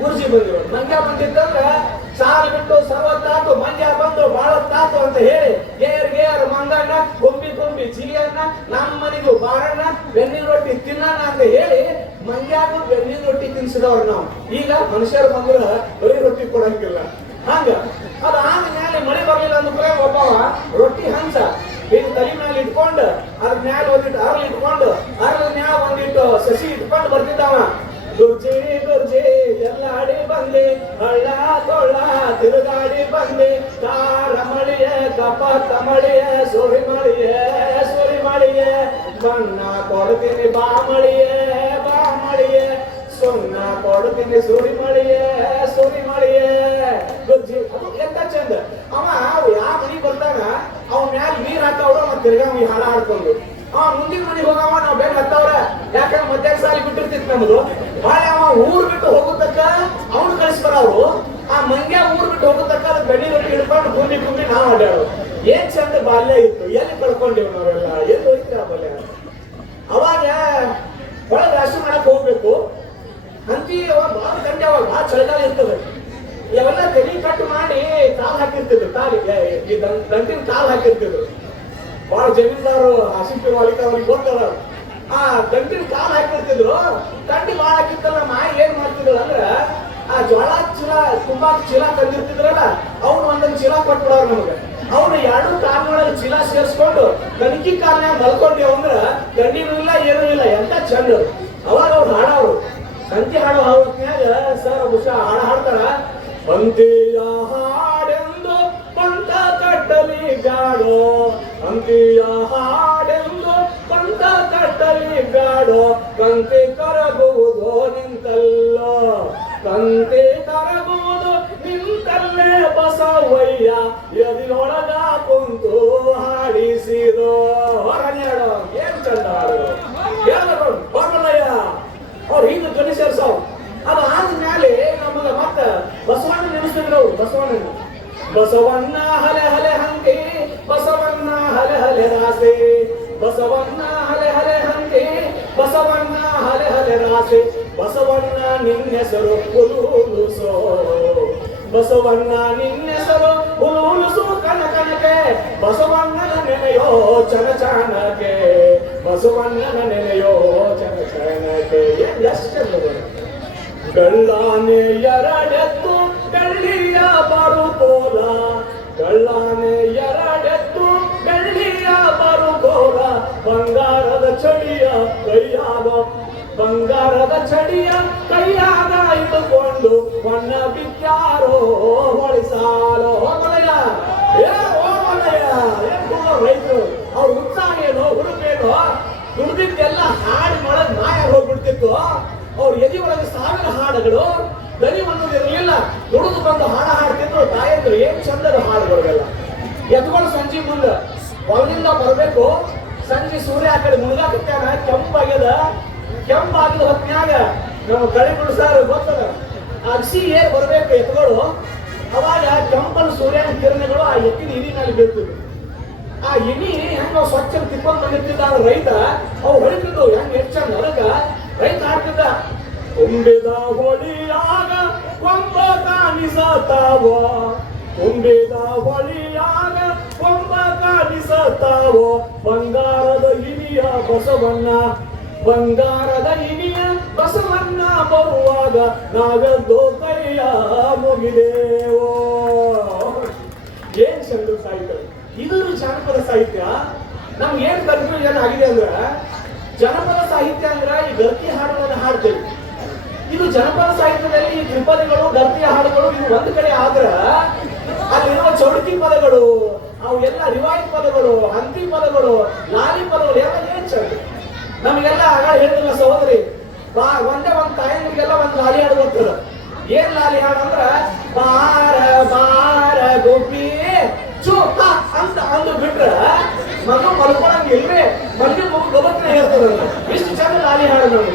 ಗುರ್ಜಿ ಬಂದಿರೋದು. ಮಂಜ ಬಂದಿತ್ತಂದ್ರ ಸಾಲ ಬಿಟ್ಟು ಸರ್ವತ್ತಾತು ಮಂಡ್ಯ ಬಂದು ತಾತು ಅಂತ ಹೇಳಿ ಗೇರ್ ಗೇರ್ ಮಂಗಣ್ಣ, ಗೊಂಬಿ ಗೊಂಬಿ ಚಿಲಿಯನ್ನ ನಮ್ಮ ಮನೆಗೂ ಬಾರಣ್ಣ, ಬೆನ್ನಿನ ರೊಟ್ಟಿ ತಿನ್ನಣ ಅಂತ ಹೇಳಿ ಮಂಜಾಗೂ ಬೆನ್ನಿನ ರೊಟ್ಟಿ ತಿನ್ಸಿದವ್ರು ನಾವು. ಈಗ ಮನುಷ್ಯರು ಬಂದ್ರ ಬರೀ ರೊಟ್ಟಿ ಕೊಡಂಗಿಲ್ಲ. ಹಂಗ? ಅದ ಆದ್ಮೇಲೆ ಮಳೆ ಬರ್ಲಿಲ್ಲ ಅಂದ್ಮೇಲೆ ಒಬ್ಬವ ರೊಟ್ಟಿ ಹಂಸ ಈಗ ತಲೆ ಮೇಲೆ ಇಟ್ಕೊಂಡು, ಅದ್ರ ಮ್ಯಾಲ ಒಂದಿಟ್ಟು ಅರ್ಲಿ ಇಟ್ಕೊಂಡು, ಅರ್ಲ ಮ್ಯಾಲ ಒಂದಿಟ್ಟು ಸಸಿ ಇಟ್ಕೊಂಡು ಬರ್ತಿದ್ದಾವ. ದುರ್ಜಿ ಗುರ್ಜಿ ಎಲ್ಲಾಡಿ ಬಂದೆ, ಹಳ್ಳ ಕೊಳ್ಳ ತಿರುಗಾಡಿ ಬಂದೆ. ಕಾರ ಮಳಿಯ ಕಪಾತ ಮಳಿಯ ಸುರಿ ಮಳಿಯ ಸುರಿ ಮಳಿಯ ಬಣ್ಣ ಕೊಡ್ತೀನಿ ಬಾ ಮಳಿಯ ಬಾ ಮಳಿಯ ಸುಣ್ಣ ಕೊಡ್ತೀನಿ ಸುರಿ ಮಳಿಯ ಸುರಿ ಮಳಿಯ ಗುಜ್ಜಿ ಎಂತ ಚಂದ? ಅವ ಯಾವ ಮನಿ ಬರ್ತಾನ ಅವ ಮ್ಯಾಲ ನೀರ್ ಹಾಕವ್ರ ಮತ್ತೆ ತಿರ್ಗಾ ಈ ಹಾಡ ಹಾಡ್ಕೊಂಡು. ಅವ ಮುಂದಿನ ಮನಿಗ್ ಹೋಗವ, ನಾವ್ ಬೇಗ ಹತ್ತವ್ರ. ಯಾಕಂದ್ರೆ ಮಧ್ಯಾಹ್ನ ಸಾಲಿ ಬಿಟ್ಟಿರ್ತಿತ್ತು ನಮ್ದು. ಭಾಳ ಊರ್ ಬಿಟ್ಟು ಹೋಗುತ್ತಕ್ಕ? ಅವ್ನು ಅವರು ಆ ಮಂಗ್ಯ ಊರ್ ಬಿಟ್ಟು ಹೋಗುತ್ತಕ್ಕ? ಅದ್ ಗಡಿ ರೊಟ್ಟಿ ಹಿಡ್ಕೊಂಡು ಗುಂಡಿ ಗುಂಡಿ ನಾವು ಆಡ್ಯಾರು. ಏನ್ ಚಂದ ಬಾಲ್ಯ ಇತ್ತು? ಎಲ್ಲಿ ಕಳ್ಕೊಂಡಿವ್ ನಾವೆಲ್ಲ? ಎಲ್ಲಿ ಹೋಯ್ತು ಆ ಬಾಲ್ಯ? ಅವಾಗ ಒಳಗೆ ರಾಶಿ ಮಾಡಕ್ ಹೋಗ್ಬೇಕು. ಅಂತಿ ಅವಾಗ ಬಾಳ ಗಂಟೆ ಅವಾಗ ಭಾಳ ಚಳಿಗಾಲ ಇರ್ತದೆ. ಇವೆಲ್ಲ ತಲೆ ಕಟ್ ಮಾಡಿ ಕಾಲ್ ಹಾಕಿರ್ತಿದ್ರು ಕಾಲಿಗೆ ಈ ದಂಟಿನ ಕಾಲ್ ಹಾಕಿರ್ತಿದ್ರು. ಭಾಳ ಜಮೀನ್ದಾರು ಆಸಿಫಿ ಮಾಲೀಕ ಅವ್ರಿಗೆ ಗೊತ್ತದ. ಆ ಗಂಟಿನ ಕಾಲ್ ಹಾಕಿರ್ತಿದ್ರು. ತಂಡಿ ಭಾಳ ಹಾಕಿರ್ತಲ್ಲ ಮಾಯಿ ಏನ್ ಮಾಡ್ತಿದ್ರು ಅಂದ್ರೆ, ಆ ಜ್ವಾಳ ಚೀಲ, ತುಂಬಾ ಚೀಲ ತಂದಿರ್ತಿದ್ರಲ್ಲ, ಅವ್ನು ಒಂದೊಂದು ಚೀಲ ಕೊಟ್ಬಿಡೋರು ನಮಗೆ. ಅವ್ನು ಎರಡು ಕಾಲ್ನೊಳಗೆ ಚೀಲ ಸೇರಿಸ್ಕೊಂಡು ಗಣಕಿ ಕಾಲ್ನಾಗ ಮಲ್ಕೊಂಡೇವ್ ಅಂದ್ರೆ ಗಂಡಿನೂ ಇಲ್ಲ, ಏನೂ ಇಲ್ಲ, ಎಂತ ಚಂದ. ಅವಾಗ ಅವ್ರು ಹಾಡೋರು. ಸಂತಿ ಹಾಡೋ ಹೊತ್ನ್ಯಾಗ ಸರ್ ಹುಷಾ ಹಾಡ ಹಾಡ್ತಾರ? ಅಂತಿಯ ಹಾಡೆಂದು ಪಂತ ಕಟ್ಟಲಿ ಗಾಡೋ ಅಂತಿಯ ಹಾಡೆಂದು ಪಂತ ಕಟ್ಟಲಿ ಗಾಡೋ ಕಂತೆ ಕರಗುವುದು ನಿಂತಲ್ಲೋ? ಕಂತೆ ಕರಗುವುದು ಮನೆಯೊಳಗ ಕುಂತು ಹಾಡಿಸಿದೋ? ಹೇಳೋ ಏನ್ ಚಂದ ಹಾಡು ಹೇಳ್ಬೇಕು ಬರಲಯ್ಯ ಅವ್ರು ಹಿಂಗ ಧ್ವನಿ ಸೇರ್ಸವ್ ಅದು ಆದ್ಮೇಲೆ ನಮಗ ಮತ್ತ ಬಸವಣ್ಣ ನೆನೆಸ್ತಿದ್ರು ಅವ್ರು ಬಸವಣ್ಣ ಬಸವಣ್ಣ ಹಲೆ ಹಲೆ ಹಂಗೆ, ಬಸವಣ್ಣ ಹಲೆ ಹಲೆ ರಾಸೆ. ಬಸವಣ್ಣ ಬಸವಣ್ಣ ಹಲೆ ಹಲೆ ರಾಸೆ, ಬಸವಣ್ಣ ನಿನ್ನೆಸರು ಹುಲುಸೋ ಬಸವಣ್ಣ ನಿನ್ನೆಸರು ಹುಲುಸು ಕನ ಕನಕೆ, ಬಸವಣ್ಣನ ನೆನೆಯೋ ಚನ ಚಾಣಕೆ ಬಸವಣ್ಣನ ನೆನೆಯೋ ಚನ ಚಾಣಕೆ ಎಷ್ಟು ಗಳ್ಳಾನೆ ಎರಡೆತ್ತು ಬೆಳ್ಳಿಯ ಬರುಕೋಲ ಗಳ್ಳಾನೆ ಕೈಯಾಗ ಬಂಗಾರದ ಚಡಿಯ ಕೈಯಾಗ ಇಟ್ಟುಕೊಂಡು ಮಣ್ಣ ಬಿದ್ದಾರೋ ಹೊಳಿಸಾಲೋ ಹೋಗಲಯ್ಯ ಏ ಹೋಗಲಯ್ಯ ಏನ್ ರೈತರು, ಅವ್ರ ಉತ್ಸಾಹ ಏನೋ ಹುಡುಕೇನೋ ದುಡ್ದಿದ್ದೆಲ್ಲ ಹಾಡಿ ಮಾಡಕ್ ನಾಯ ಹೋಗ್ಬಿಡ್ತಿತ್ತು. ಅವ್ರ ಎದಿ ಒಳಗೆ ಸಾವಿರ ಹಾಡುಗಳು ದನಿ ಅನ್ನೋದು ಇರಲಿಲ್ಲ. ದುಡಿದು ಬಂದು ಹಾಡ ಹಾಡ್ತಿದ್ರು. ತಾಯಂದ್ರು, ಏನ್ ಚಂದದ ಹಾಡುಗಳಿಗೆಲ್ಲ ಎತ್ಕೊಂಡು ಸಂಜೆ ಮುಂದೆ, ಹೊರಗಿಂದ ಬರಬೇಕು. ಸಂಜೆ ಸೂರ್ಯ ಆ ಕಡೆ ಮುಳುಗಾಕತ್ತಾನ ಕೆಂಪಾಗ್ಯದ. ಕೆಂಪಾಗಿದ ಹೊತ್ನ್ಯಾಗ ನಮ್ಮ ಕಳೆ ಸರ್ ಗೊತ್ತದ? ಅಗಸಿ ಏರ್ ಬರ್ಬೇಕು ಎತ್ತುಗಳು. ಅವಾಗ ಕೆಂಪನ ಸೂರ್ಯನ ಕಿರಣಗಳು ಆ ಎತ್ತಿನ ಹಿರಿ ಮೇಲೆ ಬೀಳ್ತಿದ್ವು. ಆ ಇನಿ ಹೆಂಗ ಸ್ವಚ್ಛ ತಿಕ್ಕೊಂಡ್ ಬಂದಿರ್ತಿದ್ದ ರೈತ, ಅವು ಹೊಳಿತಿದ್ದು ಹೆಂಗ್ ಹೆಚ್ಚ ನರಕ? ರೈತ ಹಾಕ್ತಿದ್ದ ತುಂಬಿದ ಹೊಳಿಯಾಗ ಕೊಂಬ ಕಾಣಿಸತಾವ ತುಂಬಿದ ಹೊಳಿಯಾಗ ಕೊಂಬ ಕಾಣಿಸತಾವ ಬಂಗಾರದ ಹಿರಿಯ ಬಸವಣ್ಣ. ಬಂಗಾರದ ಹಿರಿಯ ಬಸವಣ್ಣ ಬರುವಾಗ ನಾವೆದ್ದು ಕೈಯ ಮುಗಿದೇವೋ. ಏನ್ ಚಂದ್ರ ಸಾಹಿತ್ಯ? ಇದು ಜನಪದ ಸಾಹಿತ್ಯ. ನಮ್ಗೆ ಏನ್ ಕನ್ಫ್ಯೂಷನ್ ಆಗಿದೆ ಅಂದ್ರೆ, ಜನಪದ ಸಾಹಿತ್ಯ ಅಂದ್ರೆ ಈ ಗರ್ತಿ ಹಾಡುಗಳನ್ನು ಹಾಡ್ತೇವೆ. ಇದು ಜನಪದ ಸಾಹಿತ್ಯದಲ್ಲಿ ಈ ತ್ರಿಪದಿಗಳು ಗರ್ತಿಯ ಹಾಡುಗಳು ಇದು ಒಂದು ಕಡೆ ಆದ್ರೆ ಅಲ್ಲಿರುವ ಚೌಡಕಿ ಪದಗಳು ಅವು ಎಲ್ಲ ರಿವಾಯಿ ಪದಗಳು ಹಂತಿ ಪದಗಳು, ಲಾಲಿ ಪದಗಳು, ಎಲ್ಲ ಏನ್ ಚಂದ ನಮಗೆಲ್ಲ ಆಗ ಹೇಳಿದಿಲ್ಲ ಸಹೋದರಿ, ಬಾ, ಒಂದೇ ಒಂದ್ ತಾಯಂದ್ರಿಗೆಲ್ಲ ಒಂದ್ ಲಾಲಿ ಹಾಡು ಏನ್ ಲಾಲಿ ಹಾಡು ಅಂದ್ರ, ಬಾರ ಬಾರ ಗೋಪಿ, ಚೂ ಅಂತ ಅಂದು ಬಿಟ್ರ ಮಗು ಮಲ್ಕೊಳಂಗ ಇಲ್ವೇ? ಮಲ್ಗೆ ಮಗು ಗೊಬ್ಬರ ಹೇಳ್ತದ ಇಷ್ಟು ಚಂದ ಲಾಲಿ ಹಾಡು ನೋಡಿ.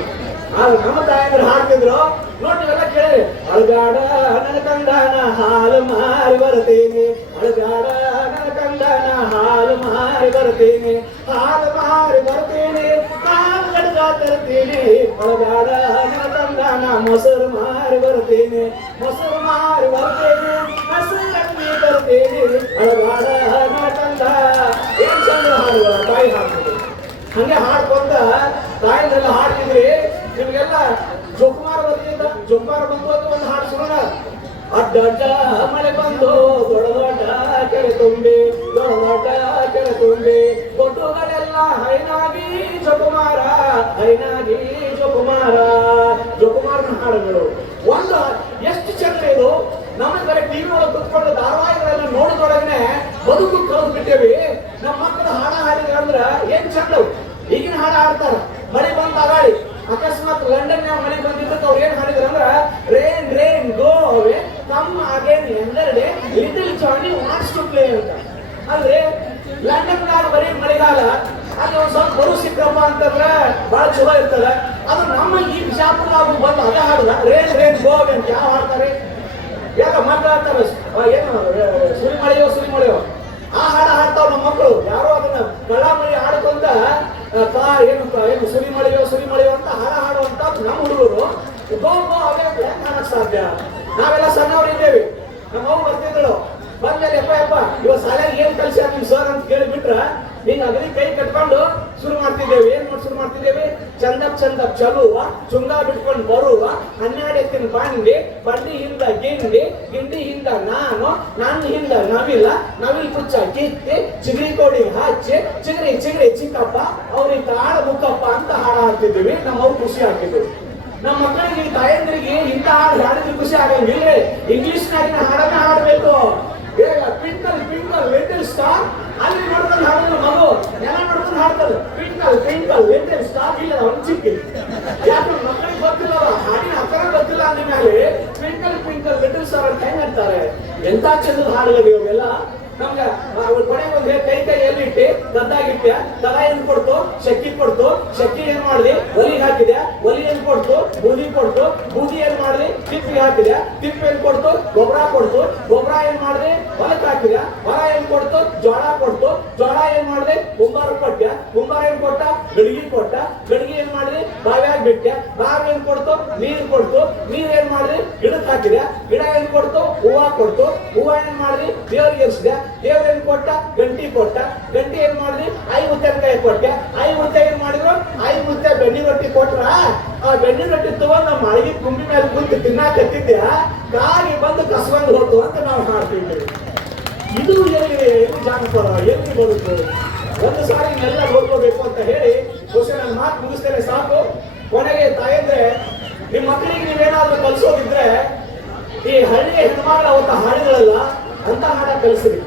ಆದ್ರೆ ನಮ್ಮ ತಾಯಂದ್ರು ಹಾಡ್ತಿದ್ರು ನೋಡಿ ಎಲ್ಲ ಕೇಳಿ. ಅಳಗಾಡ ನನ್ನ ತಂಡ ಹಾಲು ಮಾರಿ ಬರ್ತೇನೆ ಅಳಗಾಡ ಕಂಡನ ಹಾಲು ಮಾರಿ ಬರ್ತೀನಿ ಹಾಲು ಮಾರಿ ಬರ್ತೀನಿ ಹಾಲು ಗಡ್ಗ ತರ್ತೀನಿ ಒಳಗಾಡ ಕಂಡನ ಮೊಸರು ಮಾರಿ ಬರ್ತೀನಿ ಮೊಸರು ಮಾರಿ ಬರ್ತೇನೆ ಮೊಸರು ಅಂಗಡಿ ತರ್ತೀನಿ ಒಳಗಾಡ ಕಂಡ ಏನ್ ಚಂದ್ರ ಹಾಡುವ, ತಾಯಿ ಹಾಡ್ತಿದ್ರು ಹಂಗೆ ಹಾಡ್ಕೊಂಡ ತಾಯಿನೆಲ್ಲ ಹಾಡ್ತಿದ್ರಿ ನಿಮ್ಗೆಲ್ಲ ಜೋಕುಮಾರ ಬರ್ತಿದ್ದ ಜೋಕುಮಾರ ಬಂದು ಒಂದು ಹಾಡು ಸುರೋಣ ಅಡ್ಡಡ್ಡ ಮಳೆ ಬಂದು ದೊಡ್ಡ ದೊಡ್ಡ ಕೆರೆ ತುಂಬಿ ತುಂಬಿ ಕೊಟ್ಟುಗಳೆಲ್ಲ ಹೈನಾಗಿ ಜೋಕುಮಾರ ಹೈನಾಗಿ ಜೋಕುಮಾರ ಜೋಕುಮಾರನ ಹಾಡುಗಳು. ಒಂದು ಎಷ್ಟು ಚಂದ ಇದು? ನಮ್ಮ ಕಡೆ ಟಿವಿ ಒಳಗೆ ಕುತ್ಕೊಂಡು ಧಾರಾವಾಹಿಗಳೆಲ್ಲ ನೋಡಿದೊಳಗನೆ ಬದುಕು ಕಳೆದು ಬಿಟ್ಟೇವಿ. ನಮ್ಮ ಮಕ್ಕಳು ಹಾಡ ಹಾಡಿದ್ರೆ ಅಂದ್ರೆ ಏನ್ ಚಂದ. ಈಗಿನ ಹಾಡ ಹಾಡ್ತಾರ. ಮಳೆ ಬಂತ ಹಾಳಿ ಅಕಸ್ಮಾತ್ ಲಂಡನ್ ಮಳೆ ಬಂದಿದ್ದಕ್ಕೆ ಅವ್ರು ಏನ್ ಹಾಡಿದ್ರು ಅಂದ್ರ, rain rain, go away come again ಎಂದರಡೆ, little Johnny wants to play ಅಂತ. ಅಂದ್ರೆ ಲಂಡನ್ ಬರೀ ಮಳೆಗಾಲ. ಅಲ್ಲಿ ಸ್ವಲ್ಪ ಬರು ಸಿಕ್ಕಪ್ಪ ಅಂತಂದ್ರೆ ಬಹಳ ಚಲೋ ಇರ್ತದೆ. ಅದು ನಮ್ಮ ಈ ಬಿಜಾಪುರದಾಗ ಬಂದು ಅದ ಹಾಡುದ. ರೇನ್ ರೇನ್ ಗೋ ಅಂತ ಯಾವ ಹಾಡ್ತಾರೆ ಯಾಕ ಮಕ್ಕಳು ಹಾಡ್ತಾರ ಏನು? ಸುರಿ ಮಳೆಯೋ ಸುರಿ ಮಳೆಯೋ ಆ ಹಾಡ ಹಾಡ್ತಾವ ನಮ್ಮ ಮಕ್ಕಳು ಯಾರೋ ಅದನ್ನ ಕಳ್ಳಾಮಳಿ ಹಾಡ್ಕೊಂತ ಆ, ಕಾ ಏನು ಏನು ಸುರಿ ಮಳೆಯೋ ಸುರಿ ಮಳೆಯೋ ಅಂತ ಹಾಡ ಹಾಡುವಂತ ನಮ್ಮ ಹುಡುಗರು. ಗೋ ಗೋ ಅವೇ ಹೆಂಗೆ ಸಾಧ್ಯ? ನಾವೆಲ್ಲ ಸಣ್ಣವ್ರು ಇದ್ದೇವೆ. ನಮ್ಮ ಅವ್ರು ಬರ್ತಿದ್ದಳು. ಬಂದ್ಮೇಲೆ ಅಪ್ಪ ಇವಾಗ ಶಾಲೆಗೆ ಏನ್ ಕಲ್ಸಿ ನಿಮ್ ಸರ್ ಅಂತ ಕೇಳಿಬಿಟ್ರ ನೀನ್ ಅಗದಿ ಕೈ ಕಟ್ಕೊಂಡು ಶುರು ಮಾಡ್ತಿದ್ದೇವೆ. ಏನ್ ಮಾಡಿ ಶುರು ಮಾಡ್ತಿದ್ದೇವೆ? ಚಂದಪ್ ಚಂದಪ್, ಚಲುವ ಚುಂಗ ಬಿಟ್ಕೊಂಡು ಬರುವ, ಹನ್ನೆರಡು ಎತ್ತಿನ ಬಾಂಡಿ, ಬಂಡಿ ಹಿಂದ ಗಿಂಡಿ ಗಿಂಡಿ ಹಿಂದ ನಾನು ನನ್ನ ಹಿಂದ ನವಿಲ, ನವಿಲ್ ಕುಚ್ಚ ಕಿತ್ತಿ, ಚಿಗ್ರಿ ಕೋಡಿ ಹಚ್ಚಿ ಚಿಗ್ರಿ ಚಿಗ್ರಿ ಚಿಕ್ಕಪ್ಪ, ಅವ್ರಿಗೆ ತಾಳ ಮುಕ್ಕಪ್ಪ ಅಂತ ಹಾಡ ನಮ್ಮ ನಮ್ಮವ್ರು ಖುಷಿ ಹಾಕಿದ್ವಿ ನಮ್ಮ ಮಕ್ಕಳಿಗೆ ತಾಯಂದ್ರಿಗೆ ಇಂಥ ಹಾಡು ಹಾಡಿದ್ರೆ ಖುಷಿ ಆಗಂಗಿಲ್ಲ ಇಂಗ್ಲಿಷ್ ನಾಗಿನ ಹಾಡನ್ನ ಹಾಡ್ಬೇಕು. ಸ್ಟಾರ್ ಅಲ್ಲಿ ನೋಡ್ಕೊಂಡು ಹಾಡಿದ್ರು ಮಗು. ನೆಲ ನೋಡ್ಕೊಂಡು ಹಾಡ್ತಾರೆ ಟ್ವಿಂಕಲ್ ಟ್ವಿಂಕಲ್ ಲಿಟಲ್ ಸ್ಟಾರ್ ಇಲ್ಲ ಒಂದು ಯಾಕಂದ್ರೆ ಯಾಕೆ ಮಕ್ಕಳಿಗೆ ಗೊತ್ತಿಲ್ಲ ಹಾಡಿನ ಅಕ್ಕರ ಗೊತ್ತಿಲ್ಲ ಅಂದ ಮೇಲೆ ಟ್ವಿಂಕಲ್ ಪಿಂಕಲ್ ಲಿಟಲ್ ಸ್ಟಾರ್ ಅಂತ ಹೆಂಗ್ ಅಂತಾರೆ? ಎಂತ ಚಂದ್ರ ಹಾಡುಗಳು ಇವೆಲ್ಲ? ನಮ್ಗ ಕೊನೆಗೆ ಒಂದು ಕೈ ಕೈ ಎಲ್ಲಿ ಇಟ್ಟಿ? ಕದ್ದಾಗಿಟ್ಟ ಕದ ಏನ್ ಕೊಡ್ತು? ಶಕ್ಕಿ ಕೊಡ್ತು? ಶಕ್ಕಿ ಏನ್ ಮಾಡ್ದಿ ಒಲಿ ಹಾಕಿದೆ ಒಲಿ ಏನ್ ಕೊಡ್ತು? ಬೂದಿ ಕೊಡ್ತು? ಬೂದಿ ಏನ್ ಮಾಡ್ದಿ ತಿಪ್ಪಿಗೆ ಹಾಕಿದೆ ತಿಪ್ಪ ಏನ್ ಕೊಡ್ತು? ಗೊಬ್ಬರ ಕೊಡ್ತು? ಗೊಬ್ಬರ ಏನ್ ಮಾಡ್ದಿ ಹೊಲಕ್ ಹಾಕಿದೆ ಹೊಲ ಏನ್ ಕೊಡ್ತು? ಜೋಳ ಕೊಡ್ತು? ಜೋಳ ಏನ್ ಮಾಡ್ದೆ ಕುಂಬಾರ ಕೊಟ್ಟ ಕುಂಬಾರ ಏನ್ ಕೊಟ್ಟ? ಗಡಿಗೆ ಕೊಟ್ಟ? ಗಡಿಗೆ ಏನ್ ಮಾಡ್ದೆ ಬಾವ್ಯಾಗ ಬಿಟ್ಟೆ ಬಾವಿ ಏನ್ ಕೊಡ್ತು? ನೀರ್ ಕೊಡ್ತು? ನೀರ್ ಏನ್ ಮಾಡ್ದೆ ಗಿಡಕ್ ಹಾಕಿದೆ ಗಿಡ ಏನ್ ಕೊಡ್ತು ಹೂವ ಕೊಡ್ತು ಹೂವ ಏನ್ ಮಾಡ್ದಿ ದೇವ್ರಿಗೆ ಏರ್ಸಿದೆ ದೇವ್ರ ಏನ್ ಕೊಟ್ಟ ಗಂಟಿ ಕೊಟ್ಟ ಗಂಟಿ ಏನ್ ಮಾಡ್ದಿ ಐ ಮುತ್ತೆಕಾಯಿ ಕೊಟ್ಟೆ ಐ ಮುತ್ತೆ ಏನ್ ಮಾಡಿದ್ರು ಐ ಮುತ್ತೆ ಬೆಣ್ಣಿ ರೊಟ್ಟಿ ಕೊಟ್ರ ಆ ಬೆಣ್ಣಿ ರೊಟ್ಟಿ ತಗೊಂಡ್ ನಮ್ಮ ಮಳಗಿ ಕುಂಬಿ ಮೇಲೆ ಕುಂತು ಗಾಳಿ ಬಂದು ಕಸ್ಕೊಂಡ್ ಹೋತು ಅಂತ ನಾವು ಹಾಡ್ತೀವಿ ಇದು ಎಲ್ಲಿ ಜಾನಪದ ಎಲ್ಲಿ ಬರುತ್ತು ಒಂದು ಸಾರಿ ಎಲ್ಲ ನೋಡ್ಕೋಬೇಕು ಅಂತ ಹೇಳಿ ಬಹುಶಃ ನನ್ನ ಮಾತು ಮುಗಿಸ್ತೇನೆ ಸಾಕು ಕೊನೆಗೆ ತಾಯಂದ್ರೆ ನಿಮ್ಮ ಮಕ್ಕಳಿಗೆ ನೀವೇನಾದ್ರೂ ಕಲಿಸೋದಿದ್ರೆ ಈ ಹಳ್ಳಿಯ ಹೆಣ್ಮಗಳ ಅವತ್ತ ಹಾಡುಗಳಲ್ಲ ಅಂತ ಹಾಡ ಕಲಿಸ್ರಿ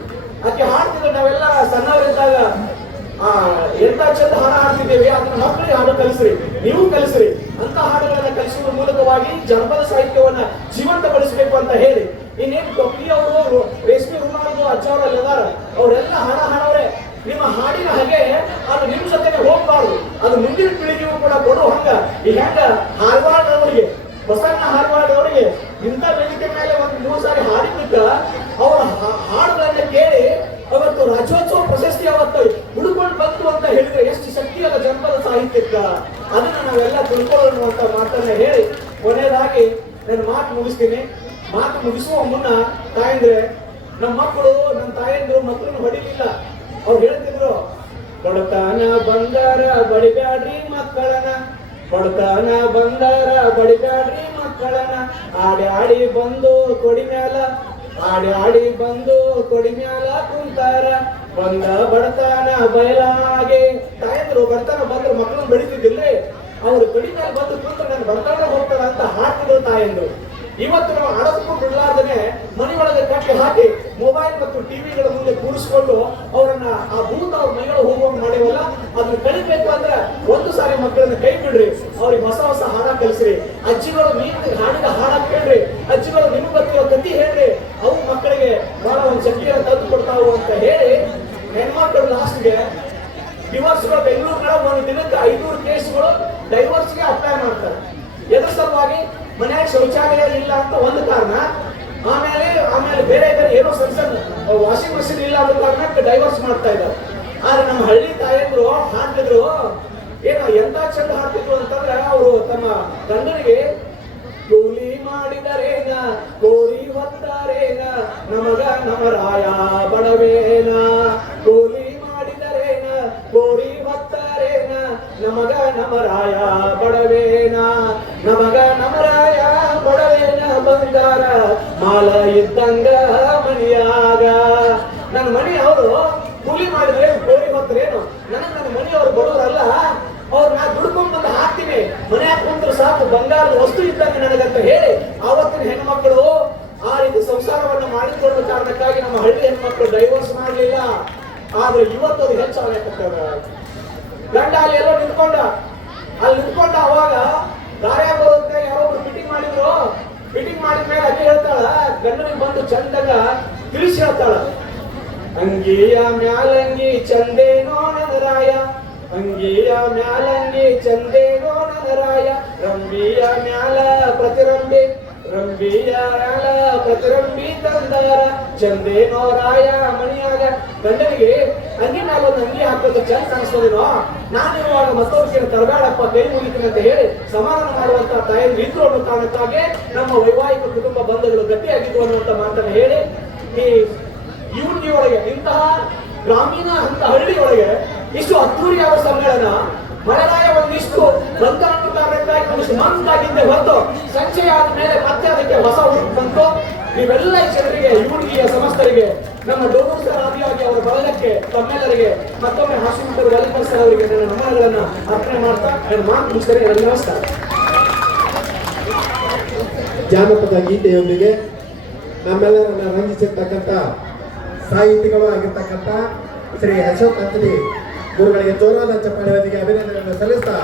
ಆಕೆ ಹಾಡ್ತಿದ್ರೆ ನಾವೆಲ್ಲ ಸಣ್ಣವರಿದ್ದಾಗ ಆ ಎಂತ ಚಂದ ಹಾಡ ಹಾಡ್ತಿದ್ದೇವೆ ಅದನ್ನ ಮಕ್ಕಳಿಗೆ ಹಾಡು ಕಲಿಸ್ರಿ ನೀವು ಕಲಿಸ್ರಿ. ಅಂತ ಹಾಡುಗಳನ್ನ ಕಲಿಸುವ ಮೂಲಕವಾಗಿ ಜನಪದ ಸಾಹಿತ್ಯವನ್ನ ಜೀವಂತಗೊಳಿಸಬೇಕು ಅಂತ ಹೇಳಿ. ಇನ್ನೇನು ಟೊಪ್ಪಿ ಅವರು, ರೇಷ್ಮೆ ರುಮಾಲು ಅಜ್ಜವರೆಲ್ಲ ಇದಾರ ಅವರೆಲ್ಲ ಹಣ ಹಾಡವ್ರೆ. ನಿಮ್ಮ ಹಾಡಿನ ಹಾಗೆ ಅದು ನಿಮ್ ಜೊತೆಗೆ ಹೋಗ್ಬಾರ್ದು. ಅದು ಮುಂದಿನ ಪೀಳಿಗೆಗೂ ಕೂಡ ಕೊಡೋ ಹಂಗ. ಈ ಹೆಂಗ ಬಸಣ್ಣ ಹಾರ್ವಾರ್ಡ್ ಅವರಿಗೆ ಇಂಥ ವೇದಿಕೆ ಮೇಲೆ ಒಂದು ಮೂರು ಸಾರಿ ಹಾಡಿದ್ದ ಅವರ ಹಾಡುಗಳನ್ನ ಕೇಳಿ ಅವತ್ತು ರಾಜ್ಯೋತ್ಸವ ಪ್ರಶಸ್ತಿ ಅವತ್ತು ಹುಡುಕೊಂಡು ಬಂತು ಅಂತ ಹೇಳಿದ್ರೆ ಎಷ್ಟು ಶಕ್ತಿ ಅಲ್ಲ ಜನಪದ ಸಾಹಿತ್ಯಕ್ಕ. ಅದನ್ನ ನಾವೆಲ್ಲ ತಿಳ್ಕೊಳ್ಳೋಣ ಅಂತ ಮಾತನ್ನ ಹೇಳಿ ಕೊನೆಯದಾಗಿ ನಾನು ಮಾತು ಮುಗಿಸ್ತೀನಿ. ಮಾತು ಮುಗಿಸುವ ಮುನ್ನ ತಾಯಂದ್ರೆ, ನಮ್ಮ ಮಕ್ಕಳು ನನ್ನ ತಾಯಂದ್ರು ಮಕ್ಕಳನ್ನು ಹೊಡಿಲಿಲ್ಲ. ಅವ್ರು ಹೇಳ್ತಿದ್ರು ಬಡತನ ಬಂಗಾರ ಬಡಿಬ್ಯಾಡ್ರಿ ಮಕ್ಕಳನ ಬಡತನ ಬಂಗಾರ ಬಡಿಬ್ಯಾಡ್ರಿ ಮಕ್ಕಳನ ಆಡಿ ಆಡಿ ಬಂದು ಕೊಡಿ ಮ್ಯಾಲ, ಆಡಿ ಆಡಿ ಬಂದು ಕೊಡಿ ಮ್ಯಾಲ ಕುಂತಾರ. ಬಂದ ಬಡತನ ಬಯಲಾಗೆ. ತಾಯಂದ್ರು ಬಡತನ ಬಂದ್ರೆ ಮಕ್ಕಳನ್ನ ಬೆಳಿತಿದ್ದಿಲ್ರಿ ಅವ್ರು ಕಡಿ ಮೇಲೆ ಬಂದು ಕೂತ್ರೆ ನನ್ನ ಬಡತನ ಹೋಗ್ತಾರ ಅಂತ ಹಾಕಿದ್ರು ತಾಯಂದ್ರು. ಇವತ್ತು ನಾವು ಹಣಕ್ಕೂ ಬಿಡಲಾರ್ದೇನೆ ಮನೆಯೊಳಗೆ ಕಟ್ಟಿ ಹಾಕಿ ಮೊಬೈಲ್ ಮತ್ತು ಟಿವಿಗಳ ಮುಂದೆ ಕೂರಿಸ್ಕೊಂಡು ಅವರನ್ನ ಆ ಭೂತ ಅವ್ರ ಮೈಗಳು ಹೋಗುವಂಗ್ ಮಾಡಿವಲ್ಲ? ಅದನ್ನ ಕಲಿಬೇಕು ಅಂದ್ರೆ ಒಂದು ಸಾರಿ ಮಕ್ಕಳನ್ನ ಕೈ ಬಿಡ್ರಿ. ಅವ್ರಿಗೆ ಹೊಸ ಹೊಸ ಹಾಡ ಕಲಿಸ್ರಿ. ಅಜ್ಜಿಗಳು ನೀರು ಹಾಡಿದ ಹಾಡ ಕೇಳ್ರಿ. ಅಜ್ಜಿಗಳು ನಿಮ್ಗೆ ಗೊತ್ತಿರೋ ಕತಿ ಹೇಳ್ರಿ. ಅವ್ರ ಮಕ್ಕಳಿಗೆ ಬಹಳ ಒಂದು ಶಕ್ತಿಯನ್ನು ತಂದು ಕೊಡ್ತಾವು ಅಂತ ಹೇಳಿ ಹೆಣ್ಮಕ್ಳು ಲಾಸ್ಟ್ಗೆ. ಡಿವೋರ್ಸ್ಗಳು ಬೆಂಗಳೂರು ಒಂದು ದಿನಕ್ಕೆ ಐನೂರು ಕೇಸ್ಗಳು ಡೈವರ್ಸ್ಗೆ ಅಪ್ಲೈ ಮಾಡ್ತಾರೆ. ಎದ್ರ ಸಲುವಾಗಿ ಮನೆಯಾಗ ಶೌಚಾಲಯ ಇಲ್ಲ ಅಂತ ಒಂದು ಕಾರಣ. ಆಮೇಲೆ ಆಮೇಲೆ ಬೇರೆ ಬೇರೆ ಏನೋ ಸಣ್ಣ ವಾಷಿಂಗ್ ಮಷಿನ್ ಇಲ್ಲ ಅನ್ನೋ ಕಾರಣಕ್ಕೆ ಡೈವರ್ಸ್ ಮಾಡ್ತಾ ಇದ್ದಾರೆ. ಆದ್ರೆ ನಮ್ಮ ಹಳ್ಳಿ ತಾಯಂದ್ರು ಹಾಕಿದ್ರು ಏನು ಎಂತ ಚಂದ ಹಾಕಿದ್ರು ಅಂತಂದ್ರೆ ಅವರು ತಮ್ಮ ಗಂಡನಿಗೆ, ಕೂಲಿ ಮಾಡಿದರೇನ, ಕೋರಿ ಹೊತ್ತಾರೇನ, ನಮಗ ನಮರಾಯ ಬಡವೇನ. ಕೂಲಿ ಮಾಡಿದರೇನ? ಕೋರಿ ಹೊತ್ತಾರೇನ? ನಮಗ ನಮರಾಯ ಬಡವೇನ ನಮಗ ನಮರಾಯ ಬಡವೇನ ಬಂಗಾರ? ಮಾಲ ಇದ್ದಂಗ ಮನಿಯಾಗ. ನನ್ನ ಮನಿ ಅವರು ಕೂಲಿ ಮಾಡಿದ್ರೆ ಕೋರಿ ಹೊತ್ತರೇನು? ನನಗೆ ನನ್ನ ಮನೆಯವರು ಬಡವರಲ್ಲ ಅವ್ರು ನಾ ದುಡ್ಕೊಂಡ್ ಬಂದು ಹಾಕ್ತೀನಿ. ಮನ್ಯಾಗ ಹಾಕೊಂಡ್ರು ಸಾಕು, ಬಂಗಾರದ ವಸ್ತು ಇದ್ದಂಗೆ ನನಗಂತ ಹೇಳಿ, ಆವತ್ತಿನ ಹೆಣ್ಮಕ್ಳು ಆ ರೀತಿ ಸಂಸಾರವನ್ನು ಮಾಡಿಕೊಳ್ಳುವ ಕಾರಣಕ್ಕಾಗಿ ನಮ್ಮ ಹಳ್ಳಿ ಹೆಣ್ಮಕ್ಳು ಡೈವರ್ಸ್ ಮಾಡಲಿಲ್ಲ ಆದ್ರೆ ಇವತ್ತು ಅದು ಹೆಚ್ಚಾಗಲಿಕ್ಕೆ ಗಂಡ ಅಲ್ಲಿ ಎಲ್ಲೋ ನಿಂತ್ಕೊಂಡ. ಅಲ್ಲಿ ನಿಂತ್ಕೊಂಡ ಅವಾಗ ದಾರ್ಯಾಗ ಬರುತ್ತೆ ಯಾರೋ ಒಬ್ರು ಮೀಟಿಂಗ್ ಮಾಡಿದ್ರು. ಮೀಟಿಂಗ್ ಮಾಡಿದ ಮೇಲೆ ಅದೇ ಹೇಳ್ತಾಳ, ಗಂಡನಿಗೆ ಬಂದು ಚಂದಾಗ ತಿಳಿಸಿ ಹೇಳ್ತಾಳ. ಅಂಗಿಯ ಮ್ಯಾಲಂಗಿ ಚಂದೇನೋ ನಗರಾಯ ಅಂಗಿಯ ಮ್ಯಾಲಂಗಿ ಚಂದೇನೋ ನಗರಾಯ ರಂಬಿಯ ಮ್ಯಾಲ ಪ್ರತಿರಂಬಿ ರಂಬಿಯ ಮ್ಯಾಲ ಪ್ರತಿರಂಬಿ ತಂದಾರ ಚಂದೇನೋ ರಾಯ ಮಣಿಯಾಗ. ಗಂಡನಿಗೆ ಅಂಗಿ ಮೇಲೆ ಒಂದು ಅಂಗಿ ಹಾಕೋದು ನಾನು ಕಾಣಿಸ್ತದೇನೋ ನಾನಿರುವಾಗ ಮತ್ತೊಬ್ಬರಿಗೆ ತರಬೇಡಪ್ಪ, ಕೈ ಮುಗಿತೀನಿ ಅಂತ ಹೇಳಿ ಸಮಾಧಾನ ಮಾಡುವಂತ ತಾಯಿಯರು ಇದ್ರು ಅನ್ನೋ ಕಾರಣಕ್ಕಾಗಿ ನಮ್ಮ ವೈವಾಹಿಕ ಕುಟುಂಬ ಬಂಧಗಳು ಗಟ್ಟಿಯಾಗಿದ್ವು ಅನ್ನುವಂತ ಮಾತನ್ನು ಹೇಳಿ, ಈ ಯೂನಿಟಿ ಒಳಗೆ ಇಂತಹ ಗ್ರಾಮೀಣ ಅಂತ ಹಳ್ಳಿಯೊಳಗೆ ಇಷ್ಟು ಅದ್ದೂರಿಯಾದ ಸಮ್ಮೇಳನ ಮಳೆರಾಯ ಒಂದಿಷ್ಟು ಬಂದಾಟು ಒಂದಿಷ್ಟು ಮಂದಾಗಿದ್ದೆ ಹೊತ್ತು ಸಂಜೆ ಆದ ಮೇಲೆ ಮತ್ತೆ ಅದಕ್ಕೆ ಹೊಸ ಹುಡುಗ ಬಂತು ನೀವೆಲ್ಲ ಜನರಿಗೆ ಹುಡುಗಿಯ ಸಮಸ್ತರಿಗೆ, ನಮ್ಮ ಡೋಬೂರ್ ಸರ್ ಆದಿಯಾಗಿ ಅವರ ಬಲಕ್ಕೆ ತಮ್ಮೆಲ್ಲರಿಗೆ, ಮತ್ತೊಮ್ಮೆ ಹಾಸಿಮುಟ್ಟರು ವೆಲ್ಕಮ್ ಸರ್ ಅವರಿಗೆ ನನ್ನ ನಮನಗಳನ್ನು ಅರ್ಪಣೆ ಮಾಡ್ತಾ ನನ್ನ ಮಾತು ಮುಗಿಸ್ತಾರೆ. ಎಲ್ಲರಿಗೂ ನಮಸ್ಕಾರ. ಜಾನಪದ ಗೀತೆಯೊಂದಿಗೆ ನಮ್ಮೆಲ್ಲರನ್ನ ರಂಜಿಸಿರ್ತಕ್ಕಂಥ ಸಾಹಿತಿಗಳು ಆಗಿರ್ತಕ್ಕಂಥ ಶ್ರೀ ಅಶೋಕ್ ಅಂಥನಿ ಗುರುಗಳಿಗೆ ಜೋರಾದ ಚಪ್ಪಾಳೆಯೊಂದಿಗೆ ಅಭಿನಂದನೆಗಳನ್ನು ಸಲ್ಲಿಸ್ತಾ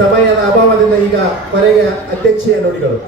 ಸಮಯದ ಅಭಾವದಿಂದ ಈಗ ಕೊನೆಗೆ ಅಧ್ಯಕ್ಷೀಯ ನುಡಿಗಳು.